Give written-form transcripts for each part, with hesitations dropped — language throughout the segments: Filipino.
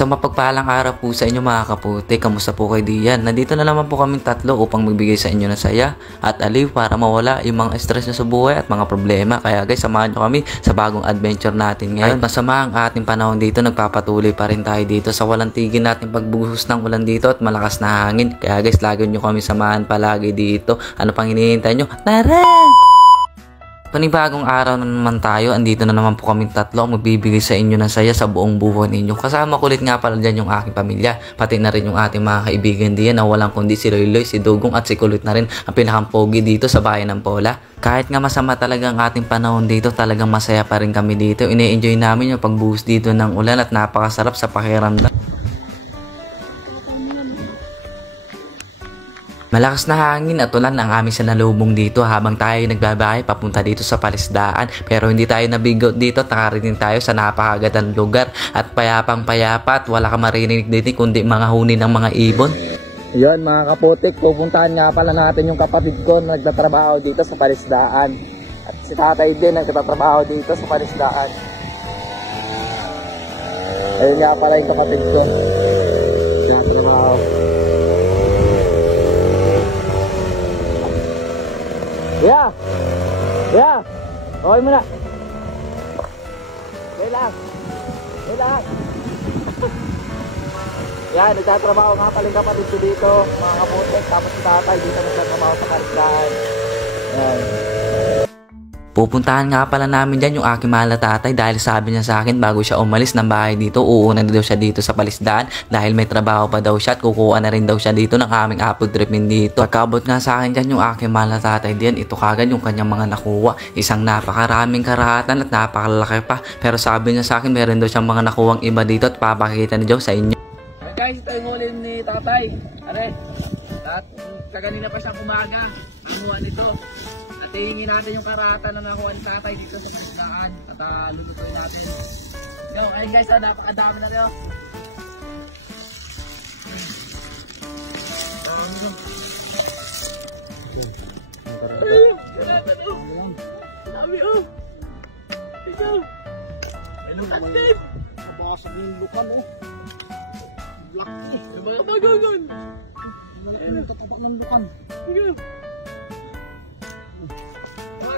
So mapagpalang araw po sa inyo mga kaputi, kamusta po kayo diyan? Nandito na naman po kaming tatlo upang magbigay sa inyo ng saya at aliw para mawala yung mga stress nyo sa buhay at mga problema. Kaya guys, samahan nyo kami sa bagong adventure natin ngayon. Masama ang ating panahon dito, nagpapatuloy pa rin tayo dito sa walang tigil natin pagbuhos ng ulan dito at malakas na hangin. Kaya guys, lagi nyo kami samahan palagi dito. Ano pang hinihintay nyo? Tara! Panibagong araw na naman tayo, andito na naman po kaming tatlo ang magbibigay sa inyo ng saya sa buong buhay ninyo. Kasama kulit nga pala dyan yung aking pamilya, pati na rin yung ating mga kaibigan diyan na walang kundi si Loyloy, si Dugong at si Kulit na rin ang pinakampogi dito sa bayan ng Pola. Kahit nga masama talaga ang ating panahon dito, talagang masaya pa rin kami dito. Ine-enjoy namin yung pagbuhos dito ng ulan at napakasarap sa pakiramdam. Malakas na hangin at ulan ang aming sinalubong dito habang tayo nagbabiyahe papunta dito sa palisdaan. Pero hindi tayo nabigot dito, nakarinig tayo sa napakagandang lugar at payapang payapa at wala ka marinig dito kundi mga huni ng mga ibon. Yun mga kaputik, pupuntahan nga pala natin yung kapatid ko na nagtatrabaho dito sa palisdaan. At si tatay din nagtatrabaho dito sa palisdaan. Ayun nga pala yung kapatid ko. Nagtatrabaho. Yeah! Yeah! Okay mo na! Okay lang! Okay lang! Yan, nagtatrabaho nga pala yung kapatid ko dito, mga kaputik, tapos si tatay dito nagtatrabaho sa palisdaan. Yan. Pupuntahan nga pala namin dyan yung aking mahal na tatay dahil sabi niya sa akin bago siya umalis ng bahay dito, uunan na daw siya dito sa palisdaan dahil may trabaho pa daw siya at kukuha na rin daw siya dito ng aming apple tripping dito. Pagkabot nga sa akin dyan yung aking mahal na tatay diyan, ito kagad yung kanyang mga nakuha. Isang napakaraming karahatan at napakalaki pa. Pero sabi niya sa akin meron daw siyang mga nakuwang iba dito at papakita niya daw sa inyo. Okay guys, ito yung huli ni tatay. Are, kaganina pa siyang umaga, amuan nito. At hihingin natin yung karatan na nakuha ni tatay dito sa palisdaan at lulutuin natin. Yo, ayun guys, napakadami na rin. Ayun, karatan o. Sabi o. Ikaw. May lukan din. Nabasag yung lukan o. Laki. Yung mga bagongon. Ayun, tatapak ng lukan. Ikaw.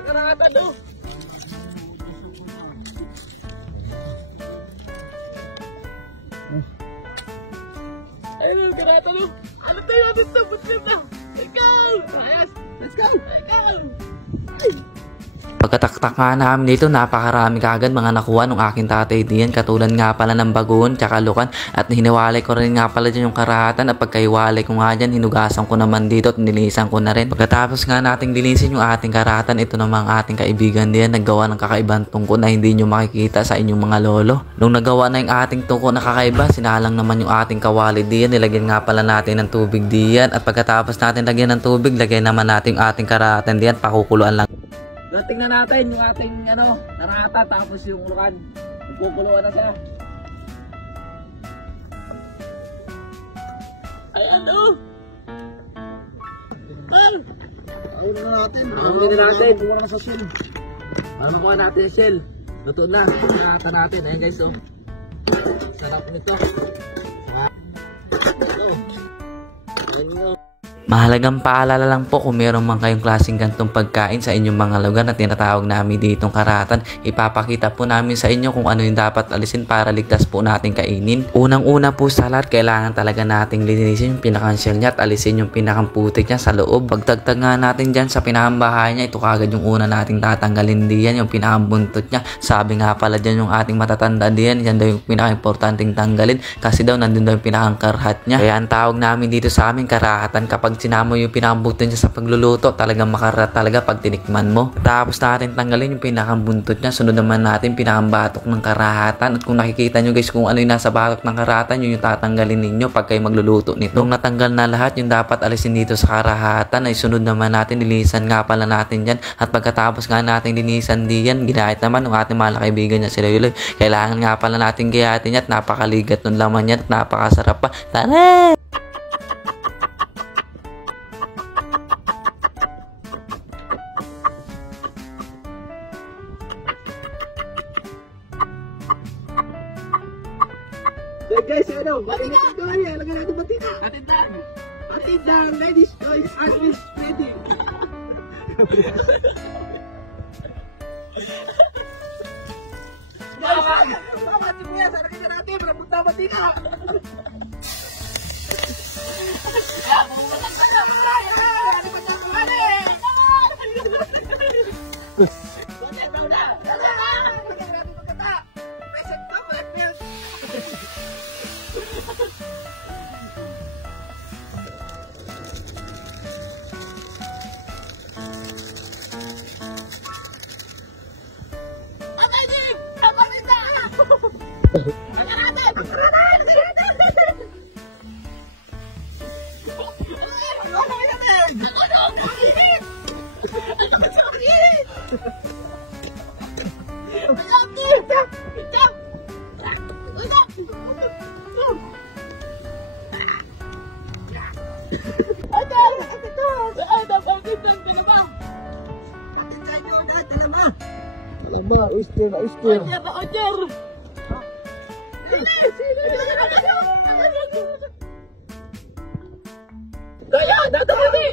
Karatan o. Ayun, karatan o. Ano tayo natin sa butlip na? Ikaw! Ayas! Let's go! Ikaw! Pagkataktak nga namin dito, napakarami kagad mga nakuha ng aking tatay diyan. Katulad nga pala ng bagoon, tsaka lukan. At hiniwalay ko rin nga pala dyan yung karahatan. At pagkaiwalay ko nga dyan, hinugasan ko naman dito at nilinisan ko na rin. Pagkatapos nga nating linisin yung ating karahatan, ito naman ang ating kaibigan diyan. Naggawa ng kakaibang tungko na hindi nyo makikita sa inyong mga lolo. Nung nagawa na yung ating tungko na kakaiba, sinalang naman yung ating kawali diyan. Nilagyan nga pala natin ng tubig diyan. At pagkatapos natin lagyan ng tubig, lagyan naman natin yung ating karahatan diyan. Pakukuluan lang. Tingnan natin yung ating karata tapos yung lukan. Magkukuluan na siya. Ayan o! Ayun na natin. Ayun na natin. Pumunta na sa shell. Ano nakuha natin yung shell? Luto na. Karata natin. Ayan guys o. Sarap nito. Ayun o. Mahalagang paalala lang po kung meron man kayong klaseng gantong pagkain sa inyong mga lugar na tinatawag namin ditong karatan, ipapakita po namin sa inyo kung ano yung dapat alisin para ligtas po natin kainin. Unang-una po sa lahat, kailangan talaga nating linisin yung pinakang-shell niya at alisin yung pinakang-putik niya sa loob. Pagtagtag nga natin dyan sa pinakang-bahay niya, ito kagad yung una nating tatanggalin diyan, yung pinakang-buntot niya. Sabi nga pala dyan yung ating matatanda diyan, yan daw yung pinaka-importanting tanggalin kasi daw nandun daw yung pinakang-karhat niya. Kaya ang tawag namin dito sa amin karahatan kapag sinamo yung pinakambuntot niya sa pagluluto, talagang makarat talaga pag tinikman mo. Tapos natin tanggalin yung pinakambuntot niya, sunod naman natin pinakabatok ng karahatan. At kung nakikita nyo guys kung ano yung nasa batok ng karahatan, yun yung tatanggalin ninyo pag kayo magluluto nito. Nung natanggal na lahat yung dapat alisin dito sa karahatan, ay sunod naman natin, linisan nga pala natin dyan. At pagkatapos nga natin linisan diyan, ginahit naman ng ating mahal na kaibigan niya si Loyloy. Kailangan nga pala natin gayatin niya at napakaligat ng laman niya at napakasarap pa. Tara! Okay si ano? Batika! Lagyan natin batika! Atindang! Atindang! Ladies choice! Always ready! Bakit si Kuya? Sana kanya natin! Napunta batika! Oyster na oyster. Oyster! Kaya! Datamati!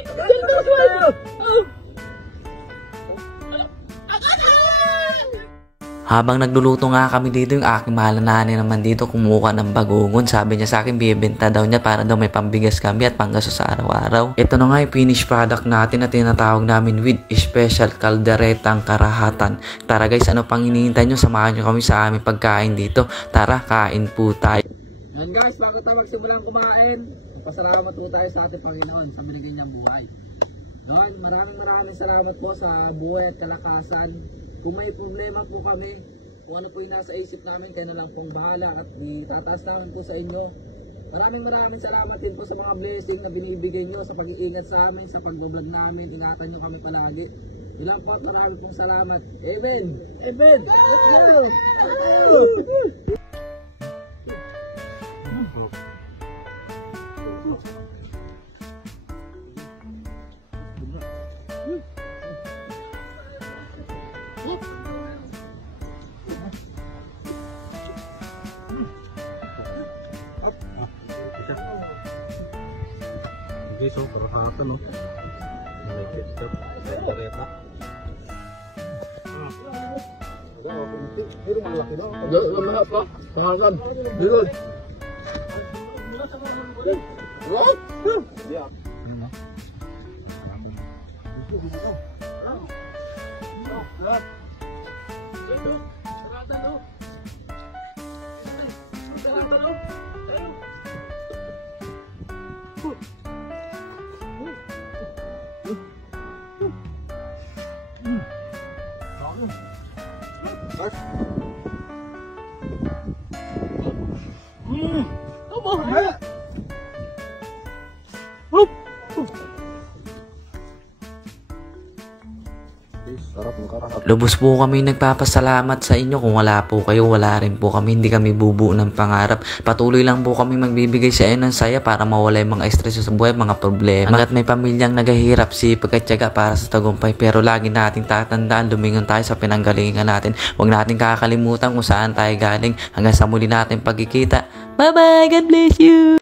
Habang nagluluto nga kami dito, yung aking mahal na nanay naman dito kumuha ng bagungon. Sabi niya sa akin, bibenta daw niya para daw may pambigas kami at panggaso sa araw-araw. Ito na nga yung finished product natin na tinatawag namin with special kalderetang karahatan. Tara guys, ano pang hinihintay nyo? Samahan nyo kami sa aming pagkain dito. Tara, kain po tayo. Yan guys, bago tayo magsimulang kumain, pasalamat po tayo sa ating Panginoon sa binigay niyang buhay. Yan, maraming salamat po sa buhay at kalakasan. Kung may problema po kami, kung ano po yung nasa isip namin, kayo na lang pong bahala at itataas naman po sa inyo. Maraming salamat din po sa mga blessing na binibigay nyo sa pag-iingat sa amin, sa pag-vlog namin. Ingatan nyo kami palagi. Ilang po at maraming pong salamat. Amen! Amen! Let's go! Guys, so karahatan, no? May ketchup, may kareta. Pero malaki, no? Lahat pa. Pangalan. Bilod. What? Yeah. Lubos po kami nagpapasalamat sa inyo. Kung wala po kayo, wala rin po kami. Hindi kami bubuo ng pangarap. Patuloy lang po kami magbibigay sa inyo ng saya para mawala yung mga stress sa buhay, mga problema. Hanggat may pamilyang naghahirap, sipag at tiyaga para sa tagumpay. Pero lagi nating tatandaan, lumingon tayo sa pinanggalingan natin. Huwag natin kakalimutan kung saan tayo galing. Hanggang sa muli natin pagkikita. Bye-bye! God bless you!